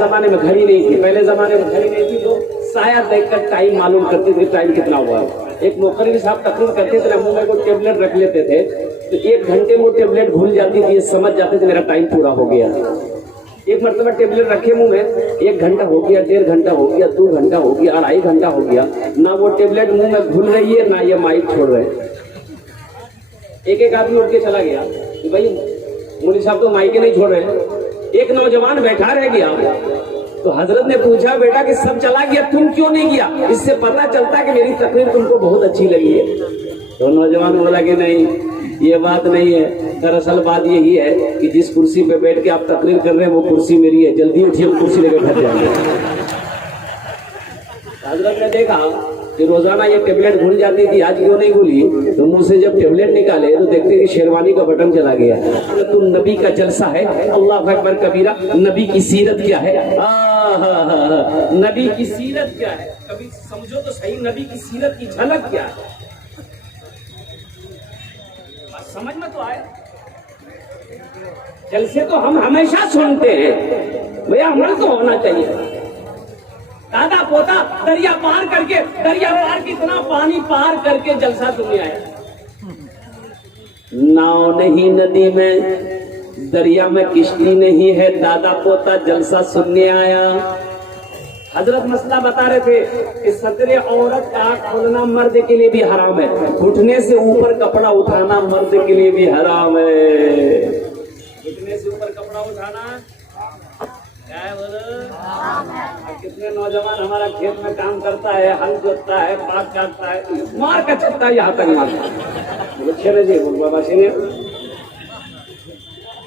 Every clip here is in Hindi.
जमाने में घड़ी नहीं थी, पहले जमाने में घड़ी नहीं थी तो साया देखकर टाइम मालूम करते थे, टाइम कितना हुआ है। एक मुखर्जी साहब तकरीर करते थे, मुंह में कोई टेबलेट रख लेते थे तो 1 घंटे में वो टेबलेट भूल जाती थी, समझ जाते थे मेरा टाइम पूरा हो गया। एक मरतबा टेबलेट रखे मुंह में, 1 घंटा हो गया, 1.5 घंटा हो गया, 2 घंटा हो गया, 2.5 घंटा हो गया, ना वो टेबलेट मुंह में घुल रही है ना ये माइक छोड़ रहे। एक आदमी उठ के चला गया कि भाई मौलवी साहब तो माइक नहीं छोड़ रहे। एक नौजवान बैठा रह गया तो हजरत ने पूछा, बेटा कि सब चला गया तुम क्यों नहीं गया? इससे पता चलता है कि मेरी तकरीर तुमको बहुत अच्छी लगी है। तो नौजवान बोला कि नहीं, ये बात नहीं है, दरअसल बात यही है कि जिस कुर्सी पे बैठ के आप तकरीर कर रहे हैं वो कुर्सी मेरी है, जल्दी उठिए हम कुर्सी लेकर घर जाएंगे। हजरत ने देखा कि रोजाना ये टेबलेट भूल जाती थी, आज क्यों नहीं भूली? तो मुंह से जब टेबलेट निकाले तो देखते कि शेरवानी का बटन चला गया। तो तुम नबी का जलसा है, अल्लाह अकबर कबीरा, नबी की सीरत क्या है, नबी की सीरत क्या है, कभी समझो तो सही, नबी की सीरत की झलक क्या है, समझ में तो आए। जलसे तो हम हमेशा सुनते हैं, भैया अमल तो होना चाहिए। दादा पोता दरिया पार करके, दरिया पार कितना पानी पार करके जलसा सुनने आया। नाव नहीं नदी में, दरिया में किश्ती नहीं है, दादा पोता जलसा सुनने आया। हजरत मसला बता रहे थे कि सतरे औरत का खोलना मर्द के लिए भी हराम है, घुटने से ऊपर कपड़ा उठाना मर्द के लिए भी हराम है। घुटने से ऊपर कपड़ा उठाना क्या है बोलो? कितने नौजवान हमारा खेत में काम करता है, हल जोतता है, पाक काटता है, मार का छत्ता यहाँ तक मारता ছেড়ে যে বলবো বাবা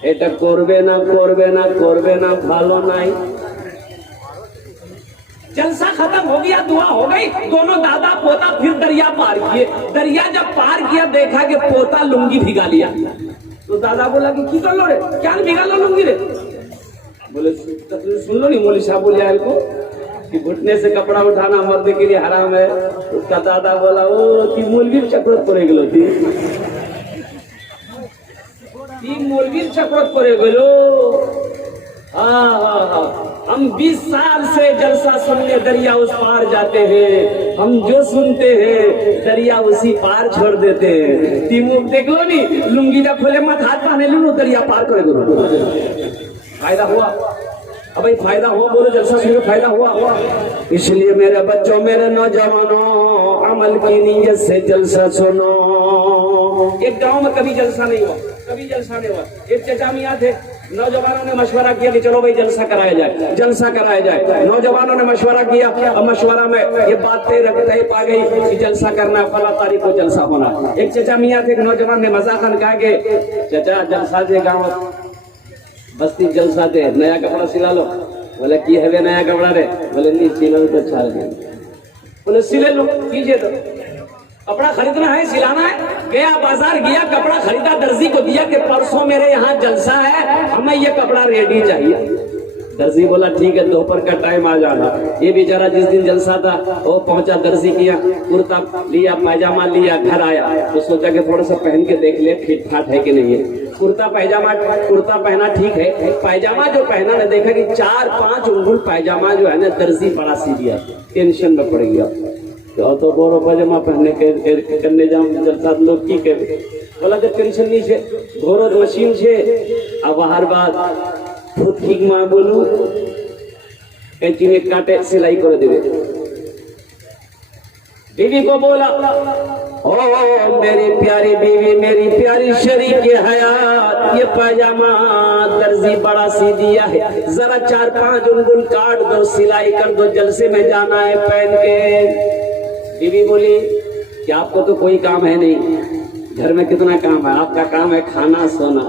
এটা করবে না করবে না করবে না ভালো নাই। जलसा खत्म हो गया, दुआ हो गई, दोनों दादा पोता फिर दरिया पार किए। दरिया जब पार किया देखा कि पोता लुंगी भिगा लिया। तो दादा बोला कि की कर लो रे, क्या भिगा लो लुंगी रे? बोले सुन लो नहीं, मौलवी साहब बोले यार को कि घुटने से कपड़ा उठाना मर्द के लिए हराम है। उसका दादा बोला ओ ती मौलवी चक्रत पड़े गलो, ती मौलवी चक्रत पड़े गलो। हाँ, हम 20 साल से जलसा सुनने दरिया उस पार जाते हैं, हम जो सुनते हैं दरिया उसी पार छोड़ देते हैं। तीमूक देख लो नहीं, लुंगी जब खोले मत हाथ पाने लो, दरिया पार करे करो। फायदा हुआ? अब भाई फायदा हुआ, बोलो जलसा सुन फायदा हुआ। इसलिए मेरे बच्चों, मेरे नौजवानों, अमल की नीयत से जलसा सुनो। एक गांव में कभी जलसा नहीं हुआ, कभी जलसा नहीं हुआ। एक चचा मियां थे, नौजवानों ने मशवरा किया कि चलो भाई जलसा कराया जाए, जलसा कराया जाए। नौजवानों ने मशवरा किया, अब मशवरा में ये बात तय पा गई कि जलसा करना, फला तारीख को जलसा होना। एक चचा मियां थे, एक नौजवान ने मजाकन कहा कि चचा जलसा दे, गाँव बस्ती जलसा दे, नया कपड़ा सिला लो। बोले की है नया कपड़ा रे? बोले नहीं सिलो तो अच्छा है। बोले सिले लो, कीजिए तो कपड़ा खरीदना है, सिलाना है। गया बाजार, गया कपड़ा खरीदा, दर्जी को दिया कि परसों मेरे यहाँ जलसा है, हमें ये कपड़ा रेडी चाहिए। दर्जी बोला ठीक है, दोपहर का टाइम आ जाना। ये बेचारा जिस दिन जलसा था वो पहुंचा, दर्जी किया, कुर्ता लिया, पायजामा लिया, घर आया तो सोचा कि थोड़ा सा पहन के देख ले फिट फाट है कि नहीं है। कुर्ता पहना ठीक है, पायजामा जो पहना ना, देखा कि 4-5 उंगल पायजामा जो है ना दर्जी बड़ा सी दिया। टेंशन में पड़ गया, तो बोरो पायजामा पहने के करने जाऊं जलसा लोग की करे। बोला जब टेंशन नहीं है, घोरो मशीन है। अब हर बात खुद ठीक मां बोलू काटे सिलाई कर देवे। बीवी को बोला ओ मेरी प्यारी बीवी, मेरी प्यारी शरीक हयात, ये पायजामा दर्जी बड़ा सी दिया है, जरा 4-5 उंगल काट दो, सिलाई कर दो, जलसे में जाना है पहन के। बीवी बोली कि आपको तो कोई काम है नहीं, घर में कितना काम है, आपका काम है खाना सोना,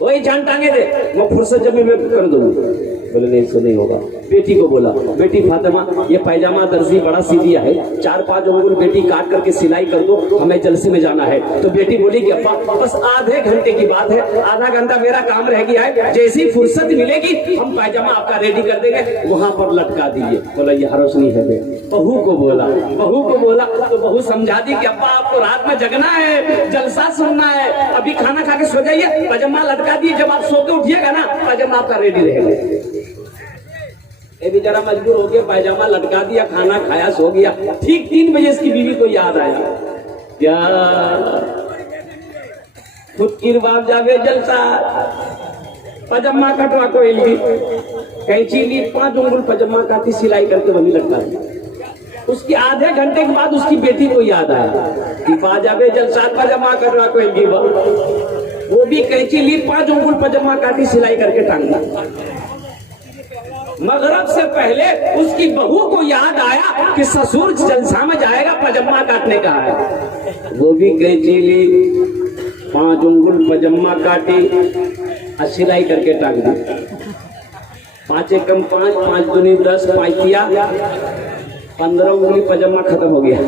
वही जान टांगे दे, मैं फुर्सत जब मैं कर दूंगा। बोले नहीं सो नहीं होगा। बेटी को बोला बेटी फातिमा, ये पायजामा दर्जी बड़ा सी दिया है, 4-5 उंगल बेटी काट करके सिलाई कर दो, हमें जलसे में जाना है। तो बेटी बोली कि अब्बा बस आधे घंटे की बात है, आधा घंटा मेरा काम रह गया है, जैसी फुर्सत मिलेगी हम पायजामा आपका रेडी कर देंगे, वहां पर लटका दीजिए। बोला ये हरोस नहीं है। बहू को बोला तो बहू समझा दी कि अब्बा आपको रात में जगना है, जलसा सुनना है, अभी खाना खा के सो जाइए, पायजामा लटका दिए, जब आप सो के उठिएगा ना पायजामा आपका रेडी रहेगा। ये बेचारा मजबूर हो गया, पायजामा लटका दिया, खाना खाया, सो गया। ठीक 3 बजे इसकी बीवी को याद आया, क्या फुटकिर बाप जावे जलसा, पजामा कटवा को ली, कैंची ली, 5 उंगल पजामा काटी, सिलाई करके वही लटका दी। उसकी आधे घंटे के बाद उसकी बेटी को याद आया कि पाजावे जलसा पजामा कटवा को ली, वो भी कैंची ली, 5 उंगल पजामा काटी, सिलाई करके टांग दी। मगरब से पहले उसकी बहू को याद आया कि ससुर जलसा में जाएगा, पजामा काटने का है। वो भी कैंची ली, 5 उंगल पजामा काटी, सिलाई करके टांग दी। 5 एकम 5, 5 दूनी 10, 5 किया 15 उंगली पजामा खत्म हो गया।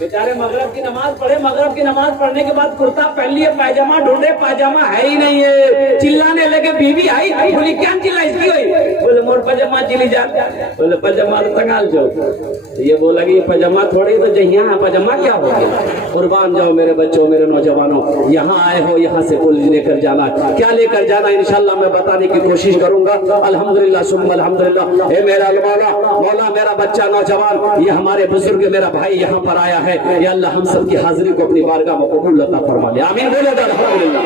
बेचारे मगरब की नमाज पढ़े, मगरब की नमाज पढ़ने के बाद कुर्ता पहन लिए, पायजामा ढूंढे, पायजामा है ही नहीं है। चिल्लाने लगे, बीवी आई, बोली क्या चिल्ला इसकी हुई? बोले मोर पजामा चिली जा। बोले पजामा तो तंगाल जो। ये बोला कि पजामा थोड़ी तो जहिया है, पजामा क्या हो गया? कुर्बान जाओ मेरे बच्चों, मेरे नौजवानों, यहाँ आए हो, यहाँ से कुल लेकर जाना, क्या लेकर जाना इंशाल्लाह मैं बताने की कोशिश करूंगा। अल्हम्दुलिल्लाह सुम्मा अल्हम्दुलिल्लाह। ए मेरा मौला, मौला मेरा बच्चा नौजवान, ये हमारे बुजुर्ग मेरा भाई यहाँ पर आया है, या अल्लाह हम सब की हाजिरी को अपनी बारगाह में कबूल अता फरमा ले, आमीन बोले तो अल्हम्दुलिल्लाह।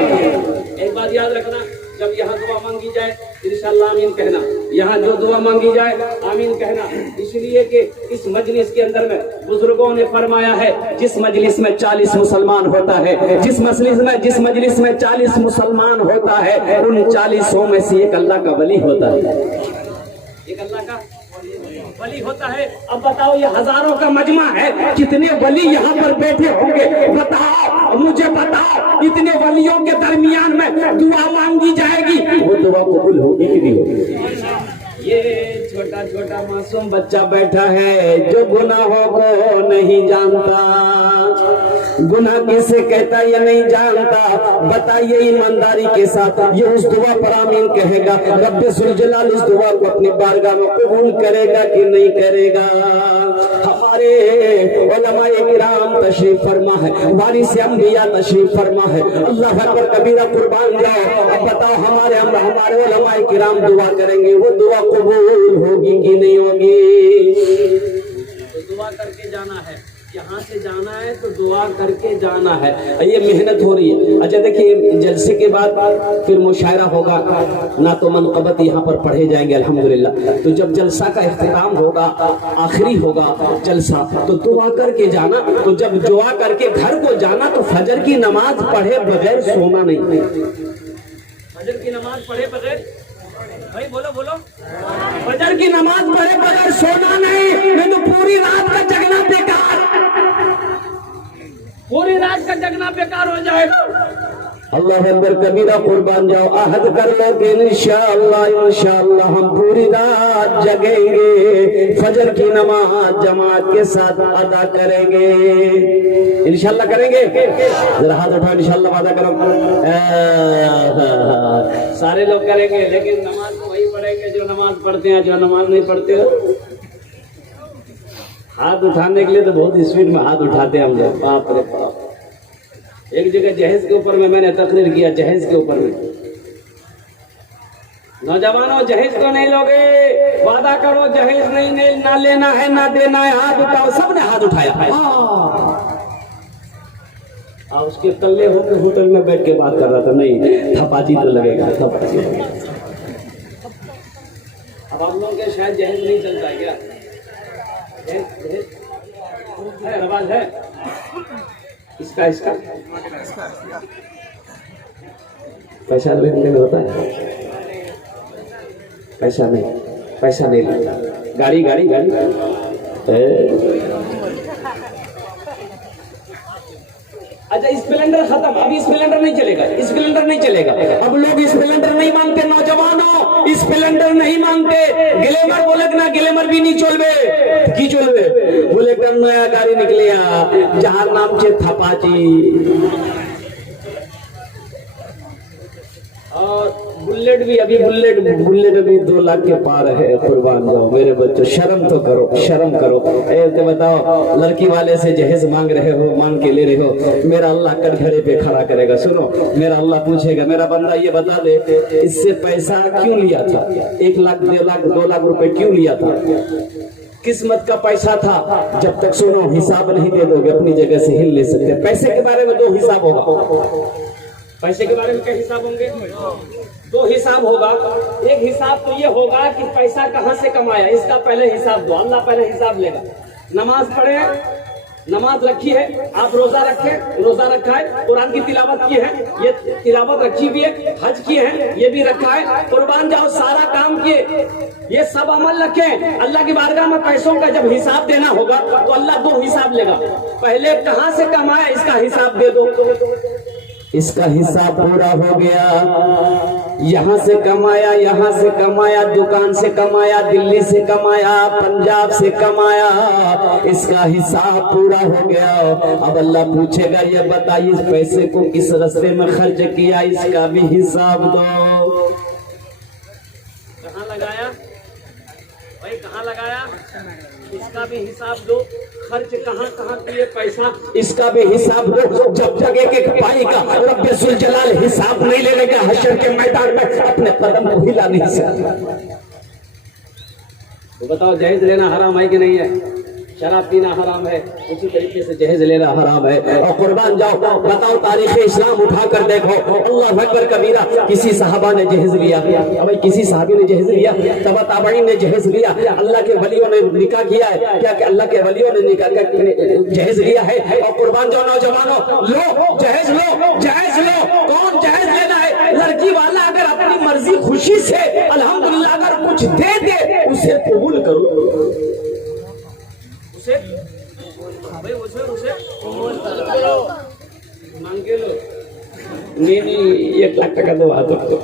एक बात याद रखना, जब यहाँ दुआ मांगी जाए इंशाअल्लाह आमीन कहना, यहाँ जो दुआ मांगी जाए आमीन कहना, इसलिए कि इस मजलिस के अंदर में बुजुर्गों ने फरमाया है, जिस मजलिस में 40 मुसलमान होता है, जिस मजलिस में 40 मुसलमान होता है, उन 40 में से एक अल्लाह का वली होता है, एक अल्लाह का वली होता है। अब बताओ, ये हजारों का मजमा है, कितने वली यहाँ पर बैठे होंगे? बताओ, मुझे बताओ, इतने वलियों के दरमियान में दुआ मांगी जाएगी, वो दुआ कबूल होगी कि नहीं होगी? ये छोटा छोटा मासूम बच्चा बैठा है जो गुनाहों को नहीं जानता, गुनाह किसे कहता ये नहीं जानता। बताइए ईमानदारी के साथ ये उस दुआ पर आमीन कहेगा, रब्बे जुल जलाल इस दुआ को अपनी बारगाह में कबूल करेगा कि नहीं करेगा? हमारे उलमाए किराम तशरीफ फरमा है, वारिस अंबिया तशरीफ फरमा है, अल्लाह अकबर कबीरा कुर्बान जाओ। अब बताओ, हमारे उलमाए किराम दुआ करेंगे, वो दुआ कबूल होगी कि नहीं होगी? तो दुआ करके जाना है, यहाँ से जाना है तो दुआ करके जाना है, ये मेहनत हो रही है। अच्छा देखिए, जलसे के बाद फिर मुशायरा होगा, ना तो मनक़बत यहाँ पर पढ़े जाएंगे अल्हम्दुलिल्लाह। तो जब जलसा का इख्तिताम होगा, आखिरी होगा जलसा, तो दुआ करके जाना। तो जब दुआ करके घर को जाना तो फजर की नमाज पढ़े बगैर सोना नहीं, फजर की नमाज पढ़े बगैर, भाई बोलो बोलो, फजर की नमाज पढ़े बगैर सोना नहीं तो पूरी रात का जगना बेकार, पूरी रात का जगना बेकार हो जाएगा। अल्लाह अकबर कबीरा कुर्बान जाओ, अहद कर लो कि इंशाअल्लाह हम पूरी रात जगेंगे, फजर की नमाज जमात के साथ अदा करेंगे, इंशाअल्लाह करेंगे। जरा हाथ उठाओ, इंशाअल्लाह वादा करो। सारे लोग करेंगे, लेकिन नमाज तो वही पढ़ेंगे जो नमाज पढ़ते हैं, जो नमाज नहीं पढ़ते हो। हाथ उठाने के लिए तो बहुत स्पीड में हाथ उठाते हैं हम लोग, बाप रे बाप। एक जगह जहेज के ऊपर में मैंने तकरीर किया, जहेज के ऊपर में, नौजवानों जहेज तो नहीं लोगे, वादा करो जहेज नहीं ना लेना है ना देना है, हाथ उठाओ। सबने हाथ उठाया है। उसके तल्ले होकर होटल में बैठ के बात कर रहा था, नहीं थपाची तो लगेगा, थपाची। अब आप लोगों के शायद जहेज नहीं चलता है क्या? है आवाज है इसका पैसा लेन देन होता है? पैसा नहीं लगता। गाड़ी अच्छा, स्प्लेंडर खत्म, अभी स्प्लेंडर नहीं चलेगा। अब लोग स्प्लेंडर नहीं मांगते, नौजवानों स्प्लेंडर नहीं मांगते, ग्लैमर बोले ना, ग्लैमर भी नहीं चलबे, की चलबे बोले का नया गाड़ी निकलिया जहां नाम छे थपाची। और बुलेट भी अभी बुलेट अभी 2 लाख के पार है। कुर्बान जाओ मेरे बच्चों, शर्म तो करो, शर्म करो। तो बताओ, लड़की वाले से जहेज मांग रहे हो, मांग के ले रहे हो, मेरा अल्लाह कटघरे पे खड़ा करेगा। सुनो, मेरा अल्लाह पूछेगा, मेरा बंदा ये बता दे इससे पैसा क्यों लिया था, 1 लाख 2 लाख रुपए क्यों लिया था, किस्मत का पैसा था। जब तक सुनो हिसाब नहीं दे दोगे अपनी जगह से हिल ले सकते। पैसे के बारे में 2 हिसाब होगा। पैसे के बारे में क्या हिसाब होंगे? 2 हिसाब होगा। एक हिसाब तो ये होगा कि पैसा कहाँ से कमाया, इसका पहले हिसाब दो। अल्लाह पहले हिसाब लेगा। नमाज पढ़े, नमाज रखी है, आप रोजा रखे, रोजा रखा है, कुरान की तिलावत की है, ये तिलावत रखी भी है, हज किए हैं, ये भी रखा है, कुर्बान जाओ सारा काम किए, ये सब अमल रखे। अल्लाह की बारगाह में पैसों का जब हिसाब देना होगा तो अल्लाह 2 हिसाब लेगा। पहले कहाँ से कमाया इसका हिसाब दे दो, इसका हिसाब पूरा हो गया। यहाँ से कमाया, यहाँ से कमाया, दुकान से कमाया, दिल्ली से कमाया, पंजाब से कमाया, इसका हिसाब पूरा हो गया। अब अल्लाह पूछेगा, ये बताइए इस पैसे को किस रास्ते में खर्च किया, इसका भी हिसाब दो। कहाँ लगाया भाई, कहाँ लगाया, इसका भी हिसाब दो। खर्च कहाँ कहाँ किए पैसा, इसका भी हिसाब दो। जब तक एक पाई का रब्बुल जलाल हिसाब नहीं ले लेगा, हशर के मैदान में अपने कदम को हिला नहीं सकता। तो बताओ, जहेज लेना हराम है कि नहीं है? शराब पीना हराम है, उसी तरीके से जहेज लेना हराम है। और कुर्बान जाओ, बताओ तारीख इस्लाम उठाकर देखो, अल्लाह अकबर कबीरा। किसी सहाबा ने जहेज लिया, भाई किसी सहाबी ने जहेज लिया, तबा ताबईन ने जहेज लिया, अल्लाह के वलियों ने निकाह किया है क्या? अल्लाह के वलियों ने निकाह जहेज लिया है। और कुर्बान जाओ नौजवानों, लो जहेज लो, जहेज लो। कौन जहेज लेना है? लड़की वाला अगर अपनी मर्जी खुशी से अल्हम्दुलिल्लाह अगर कुछ दे दे, उसे कबूल करो, उसे मांग के लो। नहीं 1 लाख टका दो, हाथ तो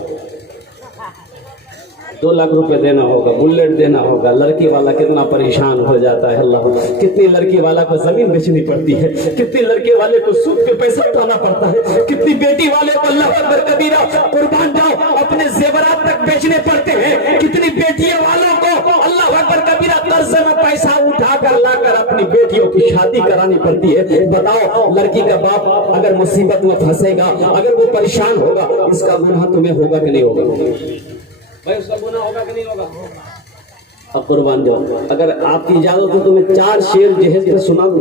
2 लाख रुपए देना होगा, बुलेट देना होगा। लड़की वाला कितना परेशान हो जाता है। अल्लाह, कितनी लड़की वाला को जमीन बेचनी पड़ती है, कितनी लड़के वाले को सूद के पैसा उठाना पड़ता है, कितनी बेटी वाले को अल्लाह अकबर कबीरा कुर्बान जाओ अपने जेवरात तक बेचने पड़ते हैं, कितनी बेटियों वालों को अल्लाह अकबर कबीरा कर्ज में पैसा उठाकर लाकर अपनी बेटियों की शादी करानी पड़ती है। बताओ, लड़की का बाप अगर मुसीबत में फंसेगा, अगर वो परेशान होगा, इसका गुनाह तुम्हें होगा कि नहीं होगा भाई? उसका गुनाह होगा कि नहीं होगा? अब कुर्बान जाओ, अगर आपकी इजाजत हो तो मैं 4 शेर जहेज पे सुना दूं,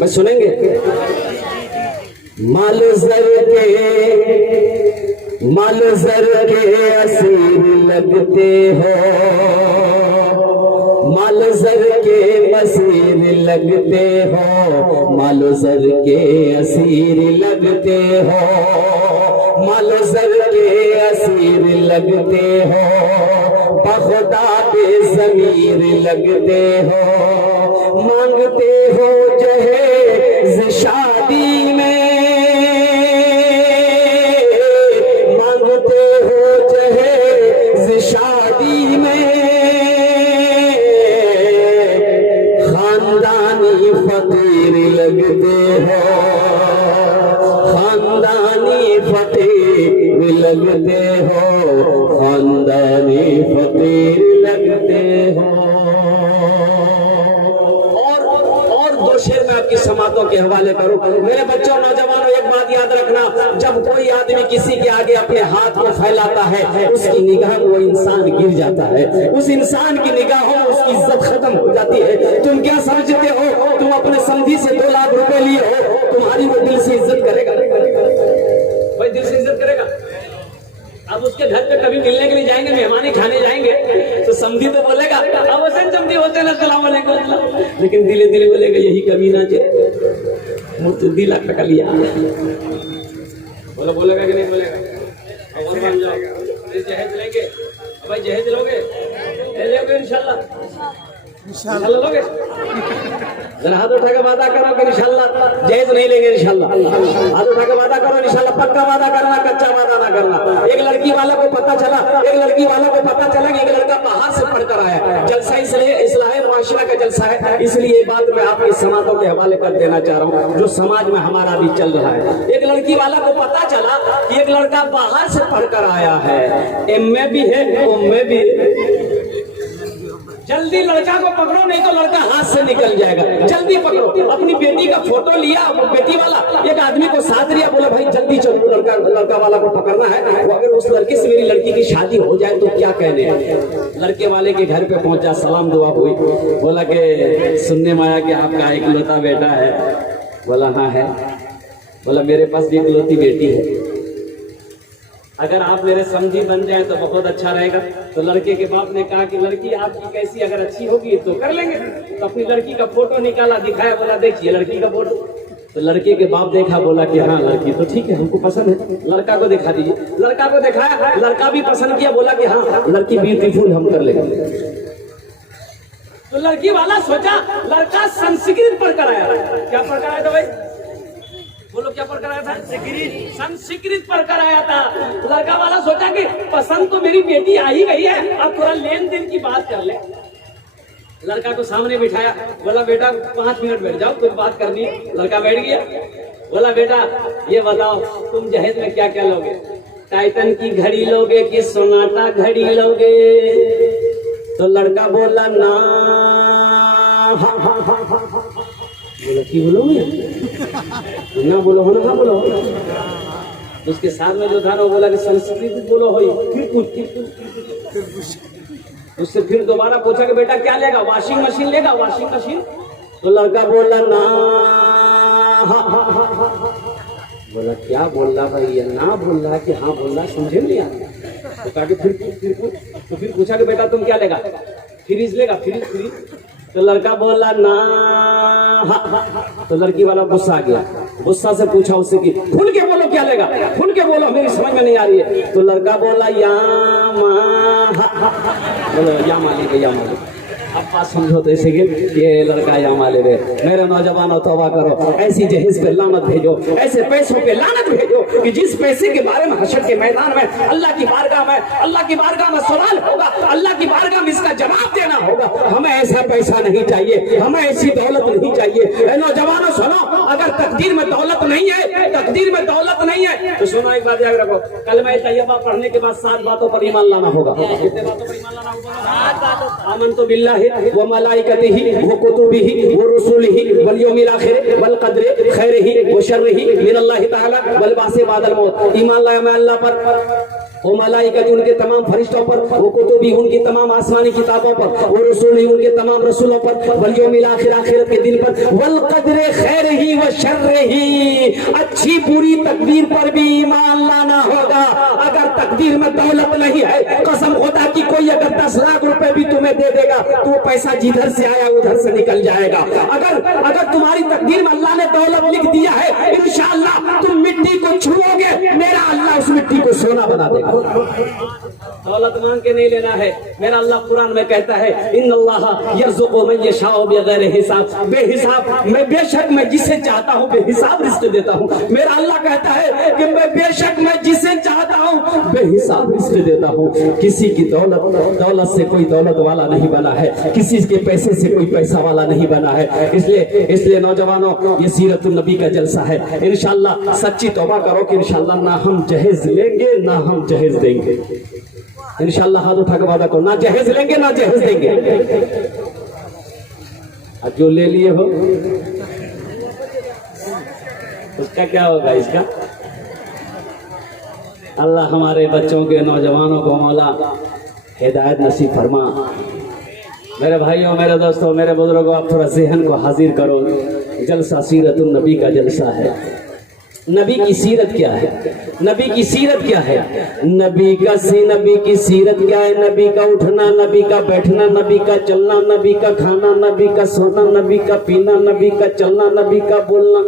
मैं सुनेंगे? माल जर के असीर लगते हो, माल जर के असीर लगते हो, माल जर के असीर लगते हो, माल जर के असीर लगते हो, बखुदा बेज़मीर लगते हो, मांगते हो जहेज शादी में, मांगते हो जहेज शादी में, खानदानी फकीर लगते हो, खानदानी फकीर लगते हो, खानदानी फकीर लगते हो। और 2 शेर मैं आपकी समातों के हवाले करूं। मेरे बच्चों, नौजवानों, एक बात याद रखना, जब कोई आदमी किसी के आगे अपने हाथ को फैलाता है, उसकी निगाह में वो इंसान गिर जाता है, उस इंसान की निगाहों में उसकी इज्जत खत्म हो जाती है। तुम क्या समझते हो, तुम अपने समधी से 2 लाख रुपए लिए हो, तुम्हारी वो दिल से इज्जत करेगा भाई? दिल से इज्जत करेगा? अब उसके घर पे कभी मिलने के लिए जाएंगे, मेहमानी खाने जाएंगे, तो समधी तो बोलेगा, अब वैसे समधी होते ना, सलाम अलैकुम, लेकिन दिले दिले बोलेगा यही कमी ना चाहिए, मुझे 2 लाख टका लिया। बोलेगा कि नहीं बोलेगा? जहेज लेंगे भाई, जहेज लोगे? इंशाल्लाह लोगे? जरा हाथ उठा के वादा करो कि इंशाल्लाह जहेज नहीं लेंगे, इंशाल्लाह हाथ उठा के वादा करो, इंशाल्लाह पक्का वादा करना, कच्चा वादा ना करना। एक लड़की वाला को पता चला कि एक लड़का बाहर से पढ़कर आया, जलसा इसलिए इस्लाह मुआशरा का जलसा है, इसलिए ये बात मैं आपकी समातों के हवाले कर देना चाह रहा हूँ जो समाज में हमारा भी चल रहा है। एक लड़की वाला को पता चला एक लड़का बाहर से पढ़कर आया है, एमए भी है, ओमए भी है। जल्दी लड़का को पकड़ो, नहीं तो लड़का हाथ से निकल जाएगा। जल्दी पकड़ो। अपनी बेटी का फोटो लिया, बेटी वाला एक आदमी को साथ लिया, बोला भाई जल्दी चलो, लड़का वाला को पकड़ना है। वो अगर उस लड़के से मेरी लड़की की शादी हो जाए तो क्या कहने हैं। लड़के वाले के घर पे पहुंचा, सलाम दुआ हुई, बोला कि सुनने में आया कि आपका इकलौता बेटा है। बोला हाँ है। बोला मेरे पास भी इकलौती बेटी है, अगर आप मेरे समझी बन जाए तो बहुत अच्छा रहेगा। तो लड़के के बाप ने कहा कि लड़की आपकी कैसी अगर अच्छी होगी तो कर लेंगे। तो अपनी लड़की का फोटो निकाला, दिखाया, बोला देखिए लड़की का फोटो। तो लड़के के बाप देखा, बोला कि हाँ लड़की तो ठीक है, हमको पसंद है, लड़का को दिखा दीजिए। लड़का को दिखाया, लड़का भी पसंद किया, बोला कि हाँ लड़की ब्यूटीफुल, हम कर लेंगे। तो लड़की वाला सोचा लड़का संस्कृत पढ़कर आया। क्या पढ़कर आया था भाई, बोलो क्या पढ़कर आया था? संस्कृत पढ़कर आया था। लड़का वाला सोचा कि पसंद तो मेरी बेटी आ ही गई है, अब थोड़ा लेन देन की बात कर ले। लड़का को सामने बिठाया, बोला बेटा 5 मिनट बैठ जाओ, कुछ बात करनी है। लड़का बैठ गया। बोला बेटा ये बताओ तुम जहेज में क्या क्या लोगे, टाइटन की घड़ी लोगे कि सोनाटा घड़ी लोगे? तो लड़का बोला ना। बोला की बोलोगे ना, बोलो हो ना, हाँ बोलो। उसके साथ में जो था वो बोला कि संस्कृत बोलो हो। फिर उससे फिर दोबारा पूछा कि बेटा क्या लेगा, वॉशिंग मशीन लेगा? Washing machine? तो लड़का बोला ना। बोला क्या बोल रहा भाई, ये ना बोल रहा है कि हाँ बोल रहा, समझे नहीं आता। तो कहा कि फिर पूछा कि बेटा तुम क्या लेगा, फ्रिज लेगा? फ्रिज? तो लड़का बोला ना। तो लड़की वाला गुस्सा आ गया, गुस्सा से पूछा उससे कि खुल के बोलो क्या लेगा, खुल के बोलो, मेरी समझ में नहीं आ रही है। तो लड़का बोला यामा। बोलो यामा ले गया, यामा ले। अब बात समझो तो ऐसे ये लड़का यामा ले रहे। मेरे नौजवानों तौबा करो, ऐसी जहेज पे लानत भेजो, ऐसे पैसों पे लानत भेजो कि जिस पैसे के बारे में हशर के मैदान में अल्लाह की बारगाह में सवाल होगा, अल्लाह की बारगाह में इसका जवाब देना होगा। हमें ऐसा पैसा नहीं चाहिए, हमें ऐसी दौलत नहीं चाहिए। नौजवानों सुनो, अगर तकदीर में दौलत नहीं है, तकदीर में दौलत नहीं है तो सुनो एक बात याद रखो, कलमा तैयबा पढ़ने के बाद 7 बातों पर ईमान लाना होगा। कितने बातों पर ईमान लाना होगा? आमनतु बिल्लाहि व मलाइकतिही व कुतुबिही व रुसुलिही वल यौमिल आखिर वल क़द्रि खैरिही व शर्रिही मिनल्लाहि तआला वल बासे बादल मौत। ईमान लाया मैं अल्लाह पर, वो मलाइका उनके तमाम फरिश्तों पर, वो कुतुबी उनकी तमाम आसमानी किताबों पर, वो रसूली उनके तमाम रसूलों पर, वल यौमिल आखिर आखिरत के दिन पर, वल क़द्रि खैरिही व शर्रिही, अच्छी बुरी तकदीर पर भी ईमान लाना होगा। अगर तकदीर में दौलत नहीं है, कसम खुदा की कोई अगर 10 लाख रुपए भी तुम्हें दे देगा तो वो पैसा जिधर से आया उधर से निकल जाएगा। अगर तुम्हारी तकदीर में अल्लाह ने दौलत लिख दिया है, इंशाअल्लाह तुम मिट्टी को छुओगे, मेरा अल्लाह उस मिट्टी को सोना बना देगा। दौलत मांग के नहीं लेना है। मेरा अल्लाह कुरान में कहता है इन्नल्लाह यर्ज़ुक़ु मन यशाअ बिग़ैरि हिसाब, बेहिसाब मैं बेशक मैं जिसे चाहता हूँ बेहिसाब रिज़्क़ देता हूँ। मेरा अल्लाह कहता है कि मैं बेशक मैं जिसे चाहता हूँ बेहिसाब रिज़्क़ देता हूँ। किसी की दौलत से कोई दौलत वाला नहीं बना है, किसी के पैसे से कोई पैसा वाला नहीं बना है। इसलिए नौजवानों, ये सीरतुन नबी का जलसा है। इंशाअल्लाह सच्ची तौबा करो कि इंशाअल्लाह ना हम जहेज लेंगे ना हम जहेज देंगे। इंशाअल्लाह हाथ उठा के वादा करो, ना जहेज लेंगे ना जहेज देंगे। अब जो ले लिए हो उसका क्या होगा? इसका अल्लाह हमारे बच्चों के, नौजवानों को मौला हिदायत नसीब फरमा। मेरे भाइयों, मेरे दोस्तों, मेरे बुजुर्गों, आप थोड़ा ज़हन को हाजिर करो। जलसा सीरतुन नबी का जलसा है। नबी की सीरत क्या है? नबी की सीरत क्या है? नबी की सीरत क्या है? नबी का उठना, नबी का बैठना, नबी का चलना, नबी का खाना, नबी का सोना, नबी का पीना, नबी का चलना, नबी का बोलना।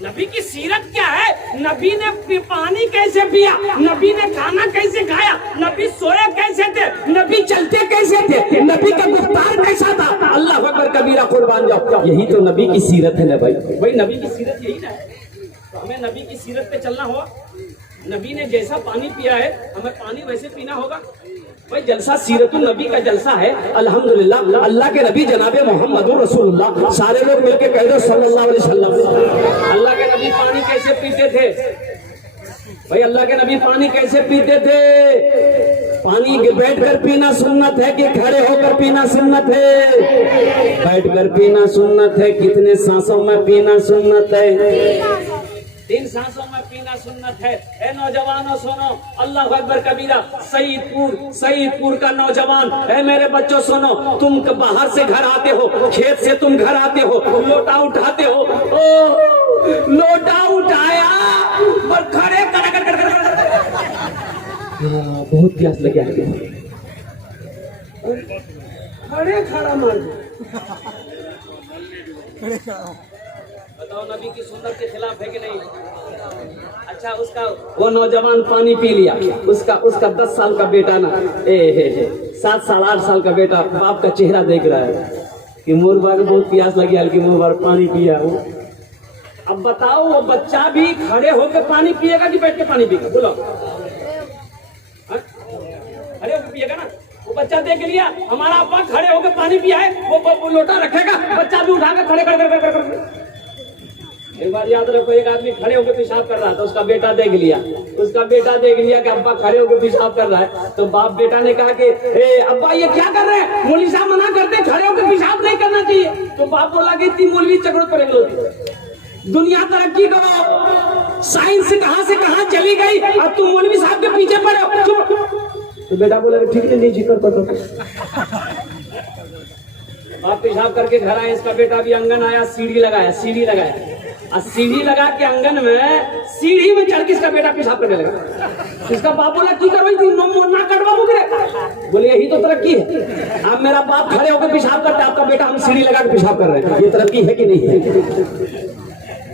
नबी की सीरत क्या है? नबी ने पानी कैसे पिया, नबी ने खाना कैसे खाया, नबी सोए कैसे थे, नबी चलते कैसे थे, नबी का गुफ्तार कैसा था। अल्लाह अकबर कबीरा, कुर्बान जाओ। यही तो नबी की सीरत है ना भाई। नबी की सीरत यही ना है। तो हमें नबी की सीरत पे चलना हो। नबी ने जैसा पानी पिया है हमें पानी वैसे पीना होगा। भाई जलसा सीरतुल नबी का जलसा है। अल्हम्दुलिल्लाह अल्लाह के नबी जनाबे मोहम्मदुर रसूलुल्लाह, सारे लोग मिलके कह दो सल्लल्लाहु अलैहि वसल्लम। अल्लाह के नबी पानी कैसे पीते थे भाई? अल्लाह के नबी पानी कैसे पीते थे? पानी बैठकर पीना सुन्नत है कि खड़े होकर पीना सुन्नत है? बैठकर पीना सुन्नत है। कितने सांसों में पीना सुन्नत है? 3 सांसों में पीना सुन्नत है। ए नौजवानों सुनो, अल्लाह अकबर कबीरा। सईदपुर का नौजवान, ए मेरे बच्चों सुनो, तुम बाहर से घर आते हो, खेत से तुम घर आते हो, लोटा उठाते हो, ओ लोटा उठाया और खड़े बहुत प्यास लगे आगे खड़े खड़ा मार। बताओ नबी की सुन्नत के खिलाफ है कि नहीं? अच्छा उसका वो नौजवान पानी पी लिया, उसका 10 साल का बेटा ना 7 साल 8 साल का बेटा बाप का चेहरा देख रहा है कि मोर बाग बहुत प्यास लगी, हल्की मोर बाग पानी पिया वो। अब बताओ वो बच्चा भी खड़े होकर पानी पिएगा कि बैठ के पानी पिएगा? बोलो। खड़े होकर पिएगा ना। वो बच्चा देख लिया हमारा अब्बा खड़े होकर पानी पिया है, वो लोटा रखेगा, बच्चा भी उठाकर खड़े कर। एक बार याद रखो, एक आदमी खड़े होकर पेशाब कर रहा था, उसका बेटा देख लिया कि अब्बा खड़े होकर पेशाब कर रहा है, तो बाप बेटा ने कहा कि अब्बा ये क्या कर रहे हैं? मौलवी साहब मना करते खड़े होकर पेशाब नहीं करना चाहिए। तो बाप बोला कि इतनी मौलवी चक्रों पर दुनिया तरक्की करो, साइंस से कहां चली गई, अब तुम मौलवी साहब के पीछे पड़े हो। तो बेटा बोला ठीक है नहीं जिक्र करो। बाप पेशाब करके घर आए, इसका बेटा भी आंगन आया, सीढ़ी लगाया और सीढ़ी लगा के आंगन में सीढ़ी में चढ़ के इसका बेटा पेशाब करने लगा। इसका बाप बोला की करो ना कटवा मुझे। बोले यही तो तरक्की है। अब मेरा बाप खड़े होकर पेशाब करता है, आपका बेटा हम सीढ़ी लगा के पेशाब कर रहे हैं, ये तरक्की है कि नहीं है?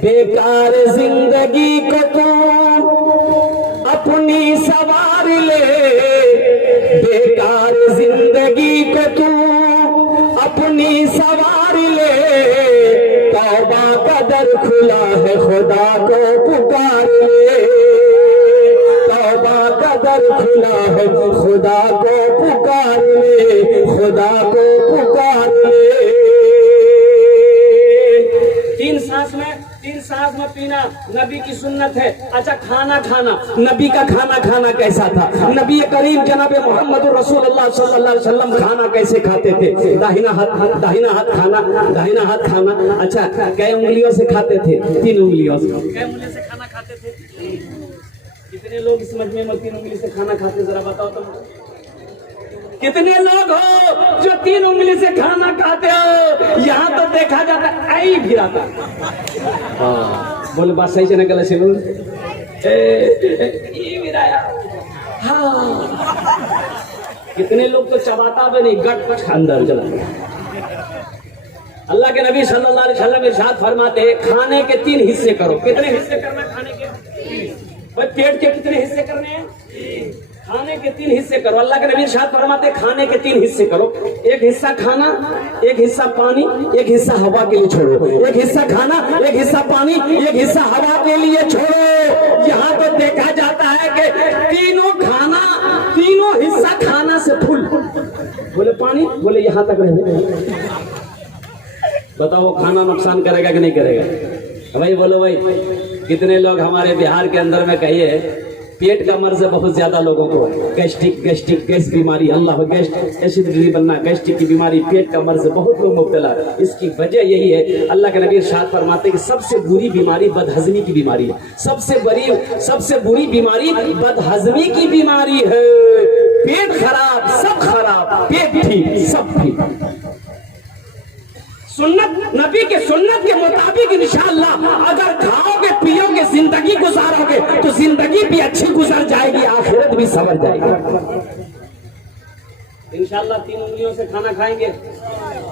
बेकार जिंदगी को तू अपनी सवार ले, बेकार जिंदगी को तू अपनी सवार ले, तौबा का दर खुला है खुदा को पुकार ले, तौबा का दर खुला है खुदा को पुकार ले, खुदा को पुकार ले। 3 सांस में पीना नबी की सुन्नत है। अच्छा खाना नबी का खाना कैसा था? नबी करीम जनाब मोहम्मद रसूलुल्लाह सल्लल्लाहु अलैहि वसल्लम खाना कैसे खाते थे? दाहिना हाथ खाना। अच्छा कै उंगलियों से खाते थे? 3 उंगलियों से। कै उंगली से खाना खाते थे? कितने लोग इस मजमे में 3 उंगली से खाना खाते, जरा बताओ तुम। कितने लोग हो जो 3 उंगली से खाना खाते हो? यहाँ तो देखा जाता आई भी आता। बोले बात सही से निकला से कितने लोग तो चबाता भी नहीं, गट अंदर चला। अल्लाह के नबी सल्लल्लाहु अलैहि वसल्लम इरशाद फरमाते खाने के 3 हिस्से करो। कितने हिस्से करना खाने के? भाई पेट के कितने हिस्से करने हैं? खाने के 3 हिस्से करो। अल्लाह के नबी इरशाद फरमाते खाने के 3 हिस्से करो। एक हिस्सा खाना, एक हिस्सा पानी, एक हिस्सा हवा के लिए छोड़ो। एक हिस्सा खाना, एक हिस्सा पानी, एक हिस्सा हवा के लिए छोड़ो। यहाँ तो देखा जाता है कि तीनों हिस्सा खाना से फुल। बोले पानी, बोले यहाँ तक रहे। बताओ खाना नुकसान करेगा कि नहीं करेगा? भाई बोलो भाई, कितने लोग हमारे बिहार के अंदर में कहिए पेट का मर्ज है बहुत ज्यादा लोगों को, गैस बीमारी, अल्लाह एसिडिटी बनना, गैस्ट्रिक की बीमारी, पेट का मर्ज बहुत लोग मुब्तला। इसकी वजह यही है, अल्लाह के नबी इरशाद फरमाते हैं कि सबसे बुरी बीमारी बदहजमी की बीमारी है। सबसे बुरी बीमारी बदहजमी की बीमारी है। पेट खराब, सब खराब, पेट ठीक, सब ठीक। सुन्नत नबी के सुन्नत के मुताबिक इंशाअल्लाह अगर खाओगे पियोगे जिंदगी गुजारोगे तो जिंदगी भी अच्छी गुजर जाएगी, आखिरत भी संवर जाएगी। इंशाल्लाह 3 उंगलियों से खाना खाएंगे।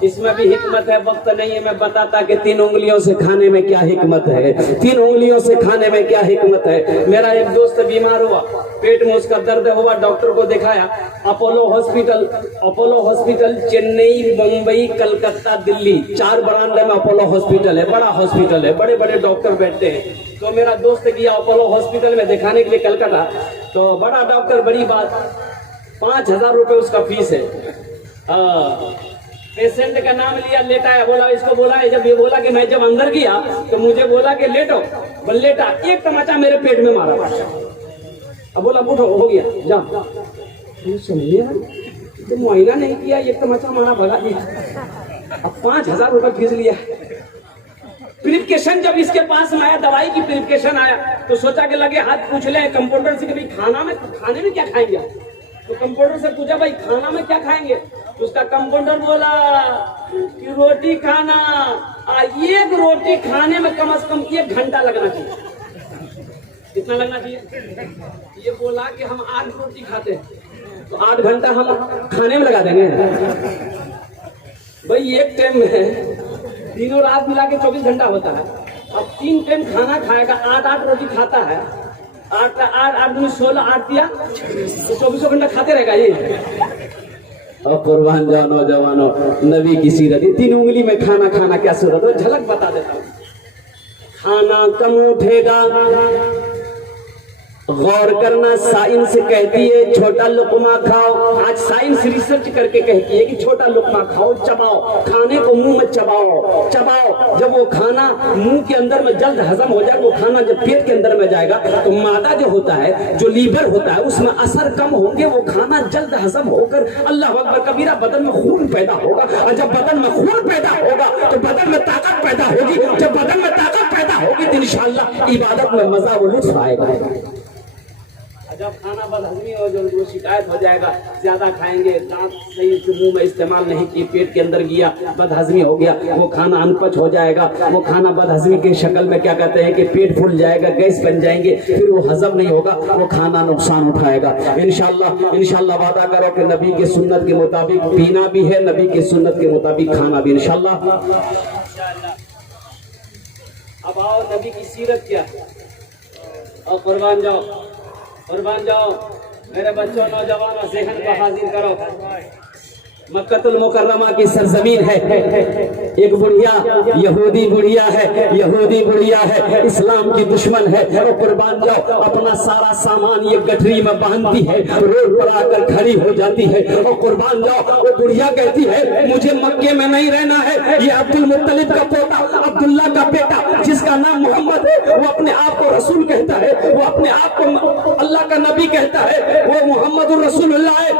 इसमें भी हिकमत है, वक्त नहीं है मैं बताता कि 3 उंगलियों से खाने में क्या हिकमत है। 3 उंगलियों से खाने में क्या हिकमत है। मेरा एक दोस्त बीमार हुआ, पेट में उसका दर्द हुआ, डॉक्टर को दिखाया। अपोलो हॉस्पिटल चेन्नई, मुंबई, कलकत्ता, दिल्ली, 4 बरामदे में अपोलो हॉस्पिटल है, बड़ा हॉस्पिटल है, बड़े बड़े डॉक्टर बैठते हैं। तो मेरा दोस्त गया अपोलो हॉस्पिटल में दिखाने के लिए कलकत्ता। तो बड़ा डॉक्टर, बड़ी बात, 5,000 रुपए उसका फीस है। पेशेंट का नाम लिया, लेटा है, बोला इसको बोला है, जब ये बोला कि मैं जब अंदर गया तो मुझे बोला कि लेटो, बोल लेटा, एक तमाचा मेरे पेट में मारा। अब बोला उठो, हो गया, जाओ। सुनिए तो मुआयना नहीं किया, एक तमाचा मारा, भगा दिया। अब 5,000 रुपए फीस लिया। प्रिस्क्रिप्शन जब इसके पास में आया, दवाई की प्रिस्क्रिप्शन आया, तो सोचा कि लगे हाथ पूछ ले कंपाउंडर से कि भाई खाने में क्या खाएंगे। तो कंपाउंडर से पूछा भाई खाना में क्या खाएंगे। तो उसका कंपाउंडर बोला कि रोटी खाना, एक रोटी खाने में कम से कम 1 घंटा लगना चाहिए। कितना लगना चाहिए? ये बोला कि हम 8 रोटी खाते हैं तो 8 घंटा हम खाने में लगा देंगे। भाई एक टाइम में दिनों रात मिला के 24 घंटा होता है। अब 3 टाइम खाना खाएगा, 8 रोटी खाता है, 8 दूनी 16, 8 दिया तो 24 घंटा खाते रहेगा ये। और कुर्बान जाओ नौजवानों, नबी की सीरत, 3 उंगली में खाना खाना क्या सूरत है, झलक बता देता हूँ। खाना कम उठेगा, गौर करना, साइंस कहती है छोटा लुकमा खाओ। आज साइंस रिसर्च करके कहती है कि छोटा लुकमा खाओ, चबाओ, खाने को मुंह में चबाओ। जब वो खाना मुंह के अंदर में जल्द हजम हो जाए, वो खाना जब पेट के अंदर में जाएगा तो मादा जो होता है, जो लीवर होता है, उसमें असर कम होंगे, वो खाना जल्द हजम होकर अल्लाह अकबर कबीरा बदन में खून पैदा होगा। और जब बदन में खून पैदा होगा तो बदन में ताकत पैदा होगी। जब बदन में ताकत पैदा होगी तो इंशाअल्लाह इबादत में मजा व लुत्फ आएगा। जब खाना बदहजमी हो, जो शिकायत हो जाएगा, ज्यादा खाएंगे, दांत सही से मुंह में इस्तेमाल नहीं किए, पेट के अंदर गया, बदहजमी हो गया, वो खाना अनपच हो जाएगा। वो खाना बदहजमी की शक्ल में क्या कहते हैं कि पेट फूल जाएगा, गैस बन जाएंगे, फिर वो हजम नहीं होगा, वो खाना नुकसान उठाएगा। इंशाल्लाह वादा करो कि नबी की सुन्नत के मुताबिक पीना भी है, नबी की सुन्नत के मुताबिक खाना भी, इंशाल्लाह। अब आओ नबी की सीरत क्या है, और कुर्बान जाओ मेरे बच्चों, नौजवानों, ज़हन को हाजिर करो। मक्कतुल मुकर्रमा की सरजमीन है। एक बुढ़िया यहूदी बुढ़िया है, इस्लाम की दुश्मन है। और कुर्बान जाओ, अपना सारा सामान ये गठरी में बांधती है, रोड पर आकर खड़ी हो जाती है। और कुर्बान जाओ, वो बुढ़िया कहती है मुझे मक्के में नहीं रहना है। ये अब्दुल मुत्तलिब का पोता, अब्दुल्ला का बेटा, जिसका नाम मोहम्मद है, वो अपने आप को रसूल कहता है, वो अपने आप को अल्लाह का नबी कहता है, वो मोहम्मद रसूलुल्लाह है।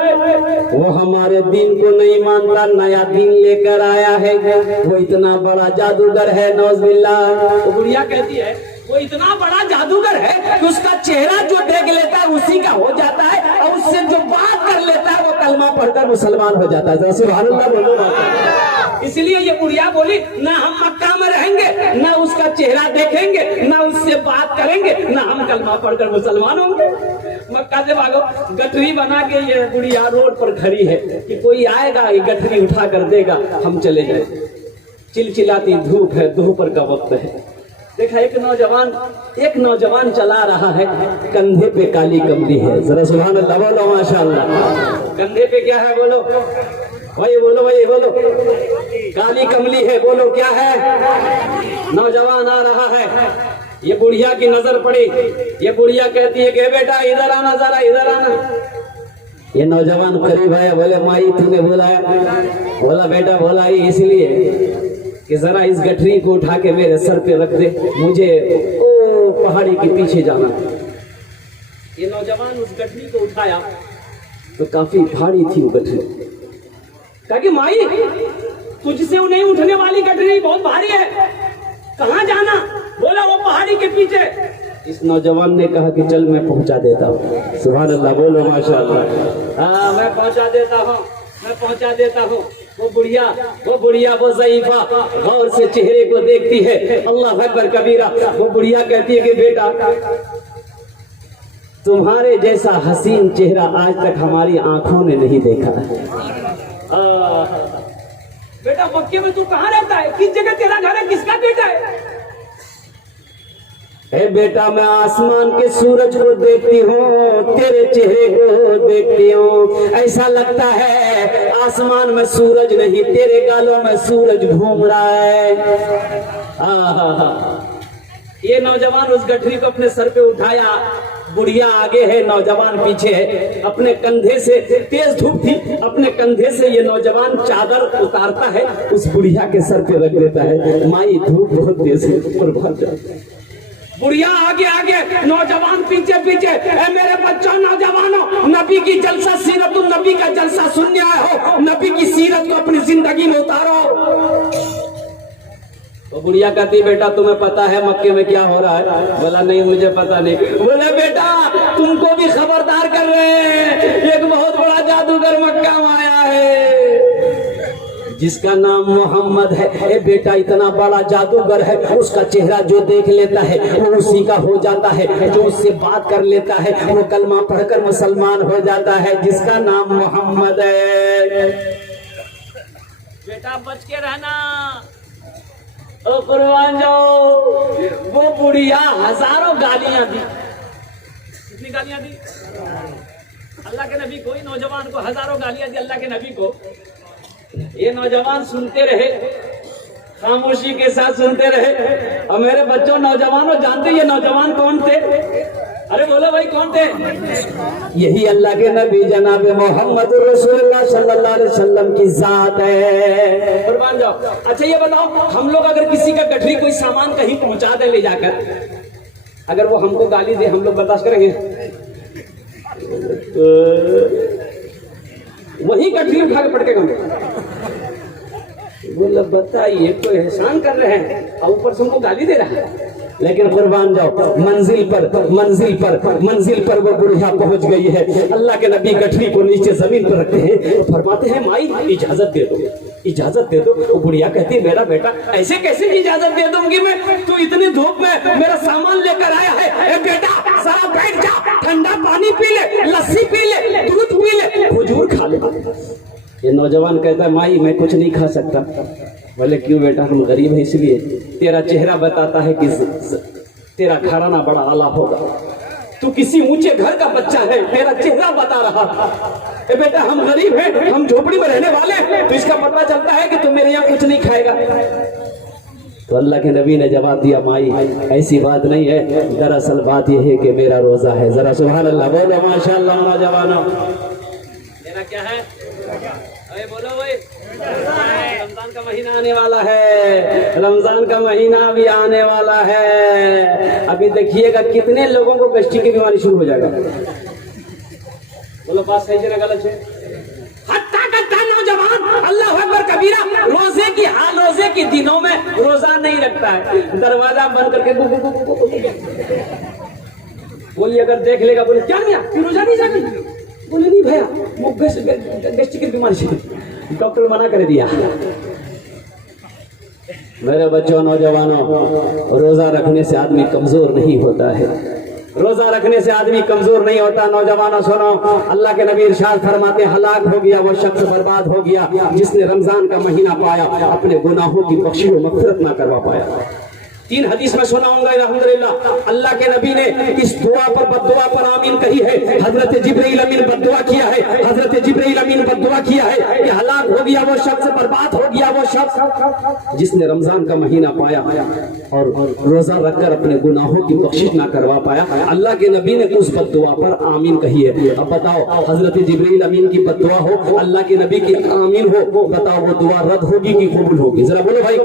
वो हमारे दीन को नहीं मानता, नया दीन लेकर आया है। वो इतना बड़ा जादूगर है, नौज़बिल्लाह। तो बुढ़िया कहती है वो इतना बड़ा जादूगर है कि उसका चेहरा जो देख लेता है उसी का हो जाता है, और उससे जो बात कर लेता है वो कलमा पढ़कर मुसलमान हो जाता है। सुभान अल्लाह बोलो। इसलिए ये बुढ़िया बोली, ना हम मक्का में रहेंगे, ना उसका चेहरा देखेंगे, ना उससे बात करेंगे, ना हम कलमा पढ़कर मुसलमान होंगे। मक्का से भागो। गठरी बना के ये बुढ़िया रोड पर खड़ी है कि कोई आएगा, ये गठरी उठा कर देगा, हम चले जाए। चिलचिलाती धूप है, दोपहर का वक्त है। देखा एक नौजवान चला रहा है, कंधे पे काली कमली है। जरा सुभान अल्लाह बोलो, माशाअल्लाह। कंधे पे क्या है बोलो भाई, बोलो। काली कमली है, बोलो क्या है। नौजवान आ रहा है, ये बुढ़िया की नजर पड़ी। ये बुढ़िया कहती है कि बेटा इधर आना, जरा इधर आना। ये नौजवान करीब आया, बोले माई तूने बुलाया? बोला बेटा बोला इसलिए कि जरा इस गठरी को उठा के मेरे सर पे रख दे, मुझे ओ पहाड़ी के पीछे जाना। ये नौजवान उस गठरी को उठाया तो काफी भारी थी वो गठरी। कहा कि माई तुझसे वो नहीं उठने वाली गठरी, बहुत भारी है, कहाँ जाना? बोला वो पहाड़ी के पीछे। इस नौजवान ने कहा कि चल मैं पहुंचा देता हूँ। सुभान अल्लाह बोलो, माशाअल्लाह। हाँ मैं पहुंचा देता हूँ। वो बुढ़िया वो ज़ईफा गौर से चेहरे को देखती है, अल्लाह अकबर कबीरा। वो बुढ़िया कहती है कि बेटा तुम्हारे जैसा हसीन चेहरा आज तक हमारी आंखों ने नहीं देखा है। बेटा मक्के में तू कहाँ रहता है? किस जगह तेरा घर है? किसका बेटा है? बेटा मैं आसमान के सूरज को देखती हूँ, तेरे चेहरे को देखती हूँ, ऐसा लगता है आसमान में सूरज नहीं, तेरे गालों में सूरज घूम रहा है। ये नौजवान उस गठरी को अपने सर पे उठाया, बुढ़िया आगे है, नौजवान पीछे है। अपने कंधे से, तेज धूप थी, अपने कंधे से ये नौजवान चादर उतारता है, उस बुढ़िया के सर पे रख देता है। माई धूप बहुत तेज है, ऊपर भाग जाता। बुढ़िया आगे आगे, नौजवान पीछे पीछे। मेरे बच्चों, नौजवानों, नबी की जलसा सीरत, तुम नबी का जलसा सुनने आए हो, नबी की सीरत को अपनी जिंदगी में उतारो। तो बुढ़िया कहती, बेटा तुम्हें पता है मक्के में क्या हो रहा है? बोला नहीं मुझे पता नहीं। बोले बेटा तुमको भी खबरदार कर रहे हैं, एक बहुत बड़ा जादूगर मक्का में आया है जिसका नाम मोहम्मद है। ए बेटा इतना बड़ा जादूगर है, उसका चेहरा जो देख लेता है वो उसी का हो जाता है, जो उससे बात कर लेता है वो कलमा पढ़कर मुसलमान हो जाता है, जिसका नाम मोहम्मद है। बेटा बच के रहना। ओ कुर्बान जाओ। वो बुढ़िया हजारों गालियां दी। कितनी गालियां दी? अल्लाह के नबी को, नौजवान को हजारों गालियां दी अल्लाह के नबी को। ये नौजवान सुनते रहे, खामोशी के साथ सुनते रहे। और मेरे बच्चों, नौजवानों जानते ये नौजवान कौन थे? अरे बोलो भाई कौन थे? यही अल्लाह के नबी जनाब मोहम्मद रसूलुल्लाह सल्लल्लाहु अलैहि वसल्लम की जात है। कुर्बान जाओ। अच्छा ये बताओ, हम लोग अगर किसी का गठरी कोई सामान कहीं पहुंचा दे ले जाकर, अगर वो हमको गाली दे, हम लोग बर्दाश्त करेंगे? वही गठरी उठा के पटकेगा। बोला बताइए, तो एहसान कर रहे हैं और ऊपर से हमको गाली दे रहा है। लेकिन कुर्बान जाओ, मंजिल पर वो बुढ़िया पहुंच गई है। अल्लाह के नबी गठरी को नीचे जमीन पर रखते हैं तो फरमाते हैं, माई इजाजत दे दो, इजाजत दे दो। वो बुढ़िया कहती है, मेरा बेटा ऐसे कैसे इजाजत दे दूंगी मैं? तू इतनी धूप में मेरा सामान लेकर आया है। ए बेटा जरा बैठ जा, ठंडा पानी पी ले, लस्सी पी ले, दूध पी ले, खजूर खा ले। ये नौजवान कहता है, माई मैं कुछ नहीं खा सकता। बोले क्यों बेटा? हम गरीब हैं इसलिए। तेरा चेहरा बताता है कि तेरा घराना बड़ा आला होगा, तू किसी ऊंचे घर का बच्चा है, तेरा चेहरा बता रहा। ए बेटा हम गरीब हैं, हम झोपड़ी में रहने वाले हैं, तो इसका पता चलता है कि तू मेरे यहाँ कुछ नहीं खाएगा। तो अल्लाह के नबी ने जवाब दिया, माई ऐसी बात नहीं है, दरअसल बात यह है कि मेरा रोजा है। जरा सुभान अल्लाह बोलो, माशाअल्लाह। नौजवानों मेरा क्या है? अरे बोलो भाई, रमजान का महीना आने वाला है, रमजान का महीना भी आने वाला है। अभी देखिएगा कितने लोगों को गैस्ट्रिक की बीमारी शुरू हो जाएगा। बोलो बात सही है ना गलत है? हत्ता कत्ता नौजवान अल्लाह अकबर कबीरा रोजे की दिनों में रोजा नहीं रखता है, दरवाजा बंद करके बोलिए, अगर देख लेगा बोले क्या गया, रोजा नहीं जागी? बोले नहीं भैया, वो गैस्ट्रिक की बीमारी से डॉक्टर मना कर दिया। मेरे बच्चों, नौजवानों, रोजा रखने से आदमी कमजोर नहीं होता है, रोजा रखने से आदमी कमजोर नहीं होता। नौजवानों सुनो, अल्लाह के नबी इरशाद फरमाते, हलाक हो गया वो शख्स, बर्बाद हो गया जिसने रमजान का महीना पाया, अपने गुनाहों की बख्शी व मग़फ़िरत ना करवा पाया। 3 हदीस में सुना होगा अल्हम्दुलिल्लाह। अल्लाह के नबी ने इस दुआ पर बद्दुआ पर आमीन कही है। हजरत जिब्रील अमीन बद्दुआ किया है, हजरत जिब्रील अमीन बद्दुआ किया है कि हलाक हो गया वो शख्स, बर्बाद हो गया वो शख्स जिसने रमजान का महीना पाया और रोजा रखकर अपने गुनाहों की बख्शिश ना करवा पाया। अल्लाह के नबी ने उस बद्दुआ पर आमीन कही है। अब बताओ, हजरत जिब्रील अमीन की बद्दुआ हो, अल्लाह के नबी की आमीन हो, बताओ वो दुआ रद्द होगी कि कबूल होगी? जरा बोलो भाई,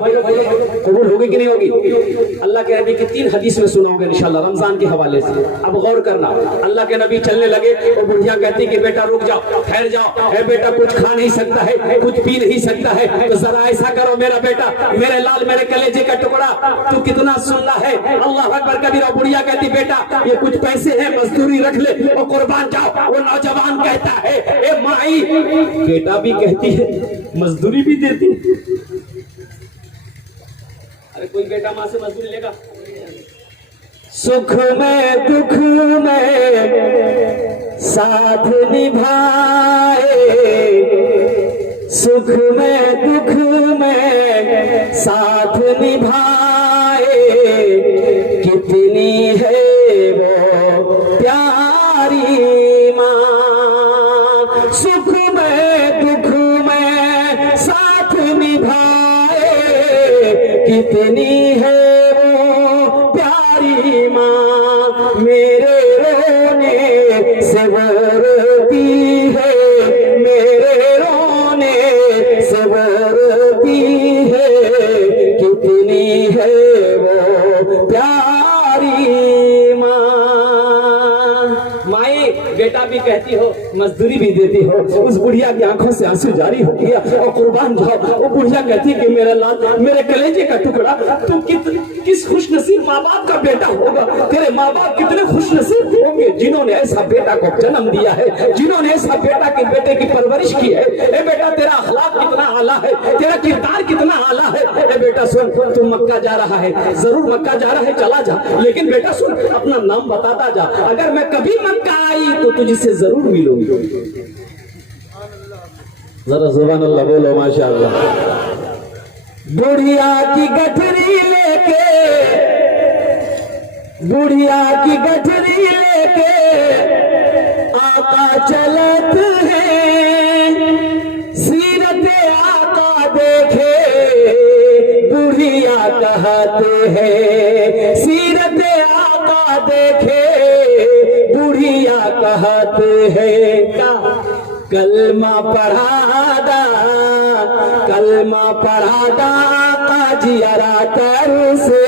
कबूल होगी कि नहीं होगी? अल्लाह के नबी की 3 हदीस में सुना होगा इंशाल्लाह रमजान के हवाले से। अब गौर करना, अल्लाह के नबी चलने लगे और बुढ़िया कहती कि बेटा रुक जाओ, ठहर जाओ, ए बेटा कुछ खा नहीं सकता है, कुछ पी नहीं सकता है, तो जरा ऐसा करो मेरा बेटा, मेरे लाल, मेरे कलेजे का टुकड़ा, तू कितना सुनना है, अल्लाह अकबर कबीरा। बुढ़िया कहती बेटा ये कुछ पैसे हैं, मजदूरी रख ले और कुर्बान जाओ। वो नौजवान कहता है, ए माई, बेटा भी कहती है मजदूरी भी देती। अरे कोई बेटा माँ से मजदूरी लेगा? सुख में दुख में साथ निभाए, सुख में दुख में साथ निभाए, कितनी है वो प्यारी माँ। सुख में दुख में साथ निभाए, कितनी है वो प्यारी माँ। मेरे रोने से वो रोती है, मेरे रोने से वो रोती है, कितनी है वो प्यारी माँ। माई बेटा भी कहती हो, मजदूरी भी देती हो, उस बुढ़िया की आंखों से आंसू जारी हो गया और कुर्बान जाओ। वो बुढ़िया कहती कि मेरा लाल, मेरे कलेजे का टुकड़ा, तुम किस खुशनसीब माँ बाप का बेटा होगा। तेरे माँ बाप कितने खुशनसीब होंगे जिन्होंने ऐसा बेटा को जन्म दिया है, जिन्होंने ऐसा बेटा के बेटे की परवरिश की है। ए बेटा तेरा अखलाक कितना आला है, तेरा किरदार कितना आला है। ए बेटा सुन, तू मक्का जा रहा है, जरूर मक्का जा रहा है, चला जा, लेकिन बेटा सुन, अपना नाम बताता जा। अगर मैं कभी मक्का आई तो तुझसे जरूर मिलूंगी। जरा सुभान अल्लाह बोलो, माशाअल्लाह। बुढ़िया की गठरी लेके, बुढ़िया की गठरी लेके आका चलत है, सीरत आका देखे बुढ़िया कहते हैं, सीरत आका देखे बुढ़िया कहते हैं। कलमा पढ़ादा, कलमा पढ़ादा काजियारा कर से,